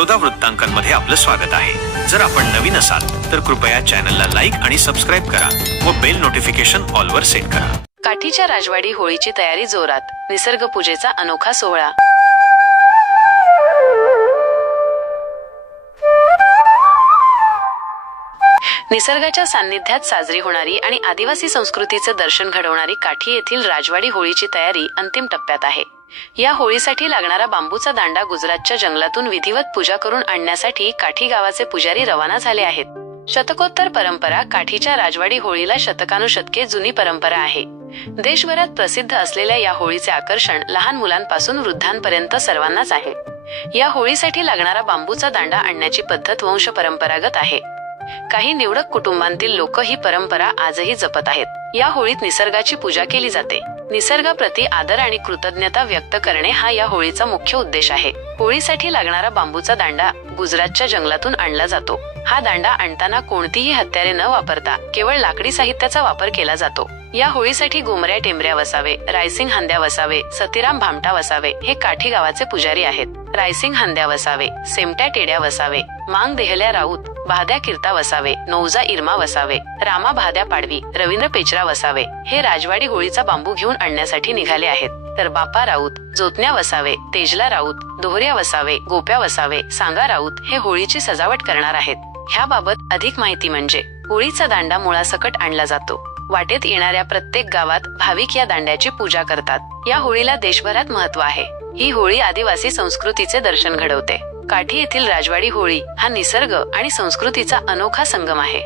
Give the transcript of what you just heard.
बडोदा वृत्तांकनमध्ये आपलं स्वागत आहे. जर आपण नवीन असाल तर कृपया चॅनलला लाईक आणि सबस्क्राईब करा व बेल नोटिफिकेशन ऑलवर सेट करा. काठीच्या राजवाडी होळीची तयारी जोरात. निसर्ग पूजेचा अनोखा सोहळा. निसर्गाच्या सान्निध्यात साजरी होणारी आणि आदिवासी संस्कृतीचं दर्शन घडवणारी काठी येथील राजवाडी होळीची तयारी अंतिम टप्प्यात आहे. या होळीसाठी लागणारा बांबूचा दांडा गुजरातच्या जंगलातून विधिवत पूजा करून आणण्यासाठी काठी गावाचे पुजारी रवाना झाले आहेत. शतकोत्तर परंपरा काठीच्या राजवाडी होळीला शतकानुशतके जुनी परंपरा आहे. देशभरात प्रसिद्ध असलेल्या या होळीचे आकर्षण लहान मुलांपासून वृद्धांपर्यंत सर्वांनाच आहे. या होळीसाठी लागणारा बांबूचा दांडा आणण्याची पद्धत वंश परंपरागत आहे. काही निवडक कुटुंबांतील लोक ही परंपरा आजही जपत आहेत. या होळीत निसर्गाची पूजा केली जाते. निसर्गाप्रती आदर आणि कृतज्ञता व्यक्त करणे हा या होळीचा मुख्य उद्देश आहे. होळीसाठी लागणारा बांबूचा दांडा गुजरातच्या जंगलातून आणला जातो. हा दांडा आणताना कोणतीही हत्यारे न वापरता केवळ लाकडी साहित्याचा वापर केला जातो. या होळीसाठी गोमऱ्या टेमऱ्या वसावे रायसिंग हंद्या वसावे सतीराम भामटा वसावे हे काठी गावाचे पुजारी आहेत. रायसिंग हंद्या वसावे सेमट्या टेड्या वसावे मांग देहल्या राऊत भाद्या किर्ता वसावे नौजा इरमा वसावे रामा भाद्या पाडवी रवींद्र पेचरा वसावे हे राजवाडी होळीचा बांबू घेऊन आणण्यासाठी निघाले आहेत. तर बापा राऊत जोतन्या वसावे तेजला राऊत दोहऱ्या वसावे गोप्या वसावे सांगा राऊत हे होळीची सजावट करणार आहेत. ह्याबाबत अधिक माहिती म्हणजे होळीचा दांडा मुळासकट आणला जातो. वाटेत येणाऱ्या प्रत्येक गावात भाविक या दांड्याची पूजा करतात. या होळीला देशभरात महत्त्व आहे. ही होळी आदिवासी संस्कृतीचे दर्शन घडवते. काठी येथील राजवाडी होळी हा निसर्ग आणि संस्कृतीचा अनोखा संगम आहे.